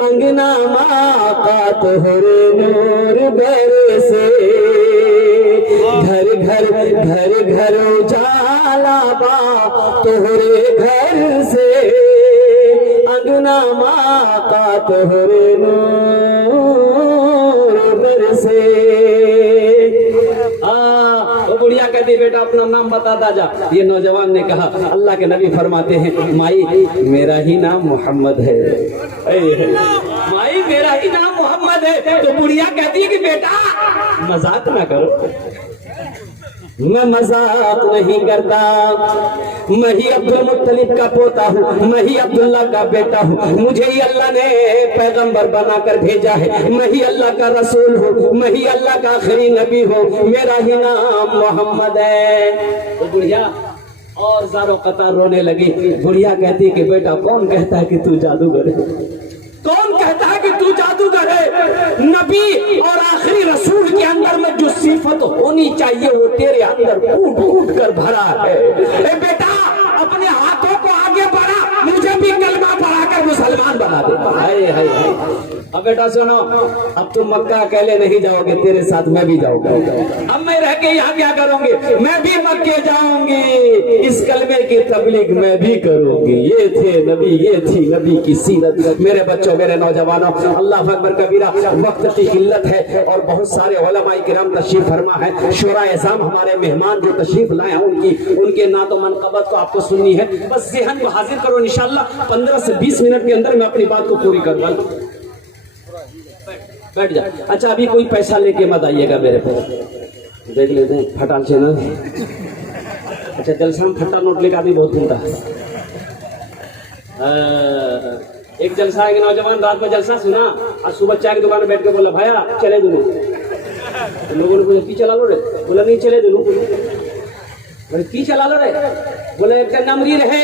अंगना माँ का तोहरे नूर बर से। घर घर उजाला बा तोहरे घर से, अंगना माँ का तोहरे नूर बर से। बुढ़िया कहती बेटा अपना नाम बताता जा। ये नौजवान ने कहा, अल्लाह के नबी फरमाते हैं, माई मेरा ही नाम मोहम्मद है। माई मेरा ही नाम मोहम्मद है। तो बुढ़िया कहती है कि बेटा मजाक ना करो, मैं मजाक नहीं करता, मैं ही अब्दुल मुत्तलिब का पोता हूँ, मैं ही अब्दुल्ला का बेटा हूँ, मुझे ही अल्लाह ने पैगंबर बनाकर भेजा है, मैं ही अल्लाह का रसूल हूँ, मैं ही अल्लाह का आखिरी नबी हूँ, मेरा ही नाम मोहम्मद है। तो बुढ़िया और ज़ारो कतार रोने लगी। बुढ़िया कहती कि बेटा कौन कहता है कि तू जादूगर है, कौन कहता है कि तू जादूगर है। नबी और आखिरी रसूल के अंदर में जो सिफत होनी चाहिए वो तेरे अंदर कूट कूट कर भरा है। ए बेटा अपने हाथों को आगे बढ़ा, मुझे भी कलमा पढ़ाकर मुसलमान बना दे। हाय हाय हाय। अब बेटा सुनो, अब तुम मक्का अकेले नहीं जाओगे, तेरे साथ मैं भी जाऊंगा। अब मैं रह के यहाँ क्या करूंगी, मैं भी मक्के जाऊंगी, इस कलमे की तबलीग मैं भी करूंगी। ये थे नबी, ये थी नबी की सीरत। मेरे बच्चों, मेरे नौजवानों, अल्लाह अकबर कबीरा, वक्त की किल्लत है और बहुत सारे उलमाए किराम तशरीफ फरमा है। शुरा एज़ाम हमारे मेहमान जो तशरीफ लाए हैं उनके नात व मनक़बत को आपको सुननी है। बस ज़हन को हाजिर करो, इंशाअल्लाह 15 से 20 मिनट के अंदर मैं अपनी बात को पूरी करूंगा। बैठ जा। अच्छा अभी कोई पैसा लेके मत आइएगा मेरे पास, देख लेते हैं फटाल से ना। अच्छा जलसा में फट्टा नोट लेकर आदमी बहुत घूमता है। एक जलसा है कि नौजवान रात में जलसा सुना और सुबह चाय की दुकान में बैठ के बोला भैया चले दोनों। लोगों ने पूछा की चला लो रे, बोला नहीं चले दोनों। बोले की चला लो रे, बोले एक नमरी रहे,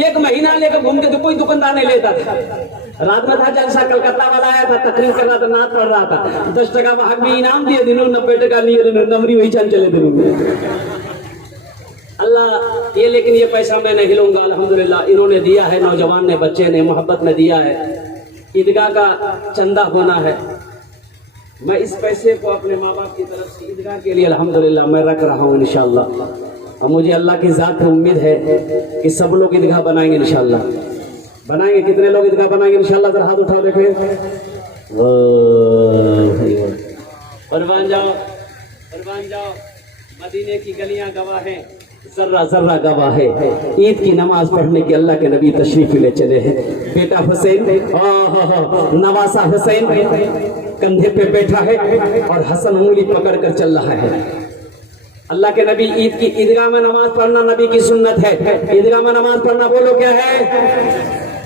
1 महीना लेकर घूमते तो कोई दुकानदार नहीं लेता था। रात में था जलसा, कलकत्ता वाला आया था, तकरीर कर रहा था, नात पढ़ रहा था, 10 टका भाग में इनाम दिए दिनों, 90 टका लिए दिनों, नमरी वही चल चले दिनों। अल्लाह ये, लेकिन ये पैसा मैं नहीं लूंगा, अल्हम्दुलिल्लाह इन्होंने दिया है, नौजवान ने, बच्चे ने मोहब्बत में दिया है। ईदगाह का चंदा होना है, मैं इस पैसे को अपने माँ बाप की तरफ से ईदगाह के लिए अल्हम्दुलिल्लाह मैं रख रहा हूँ इंशाअल्लाह। और मुझे अल्लाह की ज़ात पे उम्मीद है कि सब लोग ईदगाह बनाएंगे इंशाअल्लाह। बनाएंगे, कितने लोग ईदगाह बनाएंगे इंशाअल्लाह? जरा हाथ उठाओ देखें। कुर्बान जाओ, कुर्बान जाओ। मदीने की गलियां गवाह हैं, जर्रा जर्रा गवाह है। ईद की नमाज पढ़ने के अल्लाह के नबी तशरीफ ले चले हैं। बेटा हुसैन, नवासा हुसैन कंधे पे बैठा है और हसन उंगली पकड़ कर चल रहा है। अल्लाह के नबी ईद की ईदगाह में नमाज पढ़ना नबी की सुन्नत है। ईदगाह में नमाज पढ़ना बोलो क्या है।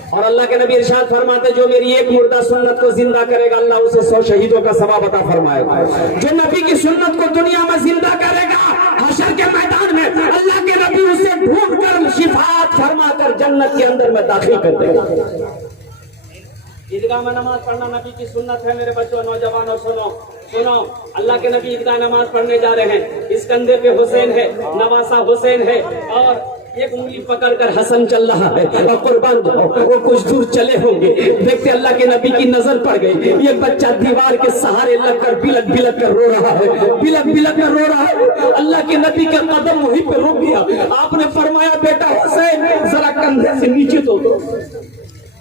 और अल्लाह के नबी इरशाद फरमाते जो मेरी एक मुर्दा सुन्नत को जिंदा करेगा अल्लाह उसे 100 शहीदों का सवाब अता फरमाएगा। जो नबी की सुन्नत को दुनिया में जिंदा करेगा हशर के मैदान में अल्लाह के नबी उसे ढूंढ कर शिफात फरमाकर जन्नत के अंदर में दाखिल कर देगा। ईदगाह में नमाज पढ़ना नबी की सुन्नत है। मेरे बच्चों, नौजवानों, सुनो सुनो, अल्लाह के नबी ईदगाह नमाज पढ़ने जा रहे हैं। इस कंधे पे हुसैन है, नवासा हुसैन है और एक उंगली पकड़कर हसन चल रहा है। और कुर्बान जाओ, वो कुछ दूर चले होंगे, देखते अल्लाह के नबी की नजर पड़ गई। ये बच्चा दीवार के सहारे लगकर बिलक बिलक कर रो रहा है, बिलक बिलक कर रो रहा है। अल्लाह के नबी का कदम वहीं पे रुक गया। आपने फरमाया बेटा हुसैन जरा कंधे से नीचे तो दो।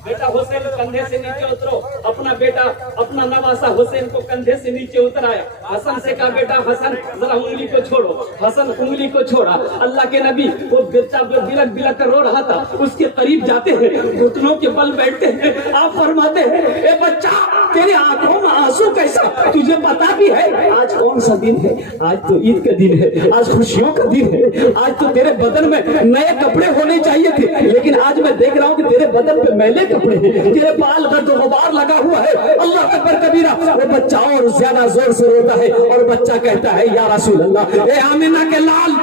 बेटा हुसैन कंधे से नीचे उतरो। अपना बेटा अपना नवासा हुसैन को कंधे से नीचे उतराया। हसन से कहा बेटा हसन जरा उंगली को छोड़ो। हसन उंगली को छोड़ा। अल्लाह के नबी वो बच्चा बिलक बिलक कर रो रहा था, उसके करीब जाते हैं, घुटनों के बल बैठते हैं। आप फरमाते हैं ए बच्चा तेरी आंखों में आंसू कैसा, तुझे पता भी है आज कौन सा दिन है। आज तो ईद का दिन है, आज खुशियों का दिन है। आज तो तेरे बदन में नए कपड़े होने चाहिए थे, लेकिन आज मैं देख रहा हूँ कि तेरे बदन पे मैले कपड़े हैं, तेरे बाल पर तो गुबार लगा हुआ है। अल्लाह अकबर कबीरा। वो बच्चा और ज्यादा जोर से रोता है और बच्चा कहता है या रसूल अल्लाह, ए आमिना के लाल,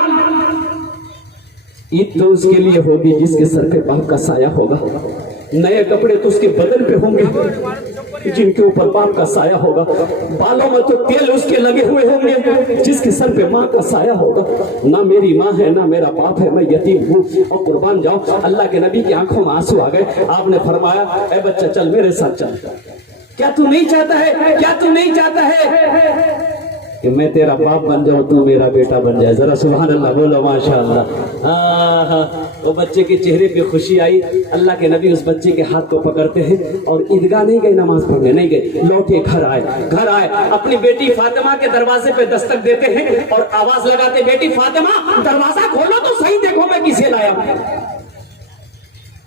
ईद तो उसके लिए होगी जिसके सर पे बाप का साया होगा। नए कपड़े तो उसके बदन पे होंगे जिनके ऊपर बाप का साया होगा। बालों में तो तेल उसके लगे हुए होंगे जिसके सर पे माँ का साया होगा। ना मेरी माँ है ना मेरा बाप है, मैं यतीम हूँ और कुर्बान जाओ। अल्लाह के नबी की आंखों में आंसू आ गए। आपने फरमाया ए बच्चा चल मेरे साथ चल। क्या तू नहीं चाहता है, क्या तू नहीं चाहता है कि मैं तेरा बाप बन जाऊं, तू मेरा बेटा बन जाए। जरा सुभान अल्लाह बोलो माशाअल्लाह। वो बच्चे के चेहरे पे खुशी आई। अल्लाह के नबी उस बच्चे के हाथ को पकड़ते हैं और ईदगाह नहीं गए नमाज पढ़ने, नहीं गए, लौटे घर आए। घर आए अपनी बेटी फातिमा के दरवाजे पे दस्तक देते हैं और आवाज लगाते बेटी फातिमा दरवाजा खोलो तो सही, देखो मैं किसे लाया हूं,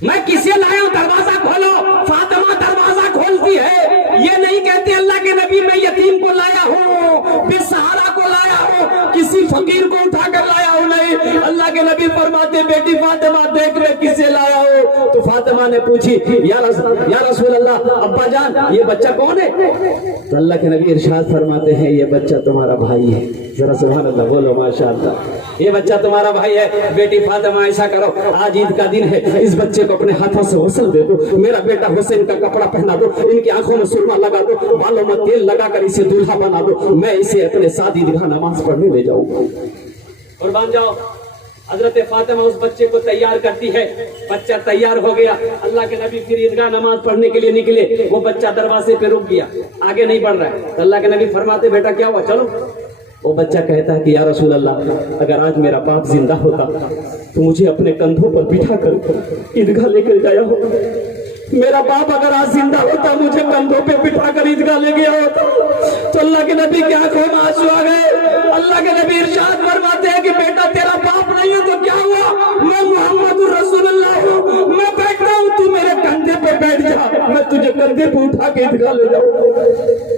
मैं किसे लाया हूं, दरवाजा खोलो। फातिमा दरवाजा खोलती है। ये नहीं कहती अल्लाह के नबी मैं यतीम को लाया हूँ, बेसहारा को लाया हूँ, किसी फकीर को उठाकर लाया हूँ, नहीं। अल्लाह के नबी फरमाते बेटी फातिमा देख मैं किसे लाया हूँ। तो फातिमा ने पूछी या रसूल अल्लाह, अब्बा जान ये बच्चा कौन है। तो अल्लाह के नबी इरशाद फरमाते हैं ये बच्चा तुम्हारा भाई है। जरा सुभान अल्लाह बोलो माशाअल्लाह। ये बच्चा तुम्हारा भाई है। बेटी फातिमा ऐसा करो, आज ईद का दिन है, इस बच्चे को अपने हाथों से गुस्ल दे दो। मेरा बेटा हुसैन का कपड़ा पहना दो, इनकी आंखों में सुरमा लगा दो, बालों में तेल लगाकर इसे दूल्हा बना दो, मैं इसे अपने साथ ईदगाह नमाज पढ़ने ले जाऊंगा। कुर्बान जाओ। हजरत फातिमा उस बच्चे को तैयार करती है। बच्चा तैयार हो गया। अल्लाह के नबी फिर ईदगाह नमाज पढ़ने के लिए निकले। वो बच्चा दरवाजे पे रुक गया, आगे नहीं बढ़ रहा है। अल्लाह के नबी फरमाते बेटा क्या हुआ, चलो। वो बच्चा कहता है कि या रसूल अल्लाह, अगर आज मेरा बाप जिंदा होता तो मुझे अपने कंधों पर बिठा कर ईदगाह लेकर जाया होता। मेरा बाप अगर आज जिंदा होता मुझे कंधों पे बिठा कर ईदगाह ले गया होता। तो अल्लाह के नबी की आंखों में आंसू आ गए। अल्लाह के नबी इरशाद फरमाते हैं कि बेटा तेरा बाप नहीं है तो क्या हुआ, मैं मोहम्मद रसूलुल्लाह हूँ, मैं बैठता हूँ, तू मेरे कंधे पे बैठ जा, मैं तुझे कंधे पे उठा के ईदगाह ले जाऊँ।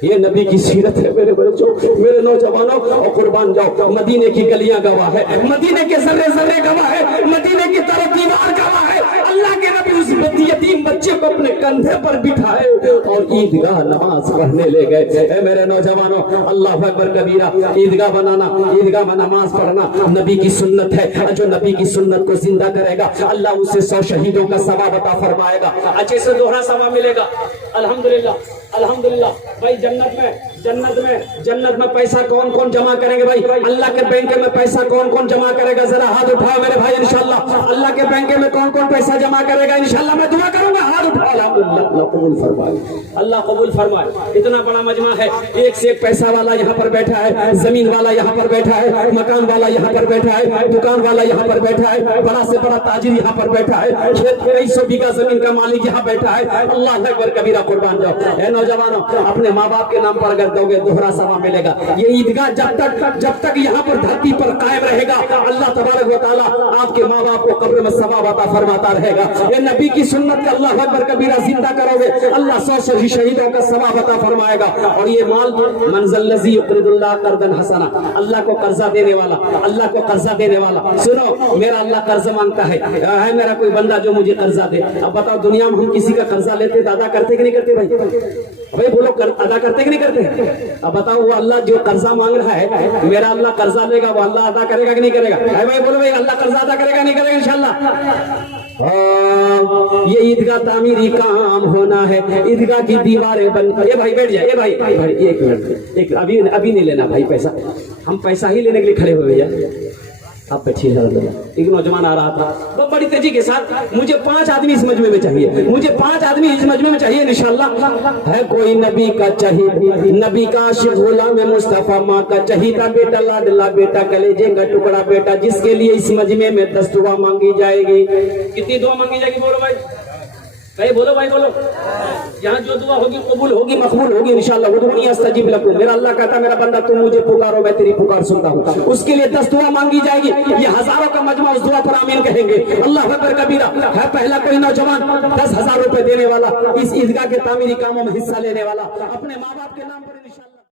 ये नबी की सीरत है मेरे बच्चों, मेरे नौजवानों। और कुर्बान जाओ, मदीने की गलियां गवाह है, मदीने के जर्रे जर्रे गवाह है, मदीने की तरफ दीवार गवाह है। अल्लाह के नबी उस यतीम बच्चे को अपने कंधे पर बिठाए और ईदगाह नमाज पढ़ने ले गए। मेरे नौजवानों, अल्लाह अकबर कबीरा। ईदगाह बनाना, ईदगाह में नमाज पढ़ना नबी की सुन्नत है। जो नबी की सुन्नत को जिंदा करेगा अल्लाह उसे 100 शहीदों का सवाब अता फरमाएगा, अच्छे से दोहरा सवाब मिलेगा। अल्हम्दुलिल्लाह अल्हम्दुलिल्लाह। भाई जन्नत में पैसा कौन कौन जमा करेंगे भाई? अल्लाह के बैंक में पैसा कौन कौन जमा करेगा? जरा हाथ उठाओ मेरे भाई। इंशाल्लाह अल्लाह के बैंक में कौन कौन पैसा जमा करेगा? इंशाल्लाह मैं दुआ करूंगा, हाथ उठाओ। अल्लाह कबूल फरमाए, अल्लाह कबूल फरमाए। इतना बड़ा मजमा है, एक से एक पैसा वाला यहाँ पर बैठा है, जमीन वाला यहाँ पर बैठा है, मकान वाला यहाँ पर बैठा है, दुकान वाला यहाँ पर बैठा है, बड़ा से बड़ा ताजिर यहाँ पर बैठा है, खेत 100 बीघा जमीन का मालिक यहाँ बैठा है। अल्लाह अकबर कबीरा। कुर्बान जाओ। नौजवानों, अपने माँ बाप के नाम पर अगर कर दोगे दोहरा सवाब मिलेगा। ये ईदगाह जब तक यहाँ पर धरती पर कायम रहेगा, अल्लाह तबारक व तआला आपके माँ बाप को कब्र में सवाब अता फरमाता रहेगा। ये नबी की सुन्नत का अल्लाह अकबर कबीरा जिंदा करोगे, अल्लाह 100 शहीदों का सवाब अता फरमाएगा। और ये माल मंज़ल लज़ी युक़रिदुल्लाह क़र्ज़न हसना, अल्लाह को कर्जा देने वाला, अल्लाह को कर्जा देने वाला। सुनो, मेरा अल्लाह कर्ज मांगता है मेरा कोई बंदा जो मुझे कर्जा दे। अब बताओ, दुनिया में हम किसी का कर्जा लेते तो अदा करते कि नहीं करते? भाई बोलो, अदा करते कि नहीं करते? अब बताओ, वो अल्लाह जो कर्जा मांग रहा है, मेरा अल्लाह कर्जा लेगा, वो अल्लाह अदा करेगा कि नहीं करेगा? भाई बोलो भाई, अल्लाह कर्जा अदा करेगा नहीं करेगा? इंशाल्लाह। ये ईदगाह तामीरी काम होना है, ईदगाह की दीवारें बन। ये भाई बैठ जाए, ये भाई एक मिनट, एक अभी नहीं लेना भाई पैसा, हम पैसा ही लेने के लिए खड़े हो गए। आप बैठिए। एक नौजवान आ रहा था तो बड़ी तेजी के साथ, मुझे 5 आदमी इस मजमे में चाहिए, मुझे 5 आदमी इस मजमे में चाहिए इंशाल्लाह। है कोई नबी का चाहिए, नबी का आशिक गुलाम मुस्तफा, माँ का चहीता बेटा, लाडला बेटा, कलेजे का टुकड़ा बेटा, जिसके लिए इस मजमे में 10 दुआ मांगी जाएगी। कितनी दुआ मांगी जाएगी? बोलो भाई, भाई बोलो, भाई बोलो। यहाँ जो दुआ होगी कबूल होगी, मकबूल होगी इंशाल्लाह। उदऊनी अस्तजीब लकुम, मेरा अल्लाह कहता, मेरा बंदा तुम मुझे पुकारो, मैं तेरी पुकार सुनता हूँ। उसके लिए 10 दुआ मांगी जाएगी। ये हजारों का मजमा उस दुआ पर आमीन कहेंगे। अल्लाह अकबर कबीरा। है पहला कोई नौजवान 10,000 रुपए देने वाला, इस ईदगाह के तामीरी कामों में हिस्सा लेने वाला, अपने माँ बाप के नाम पर इंशाल्लाह।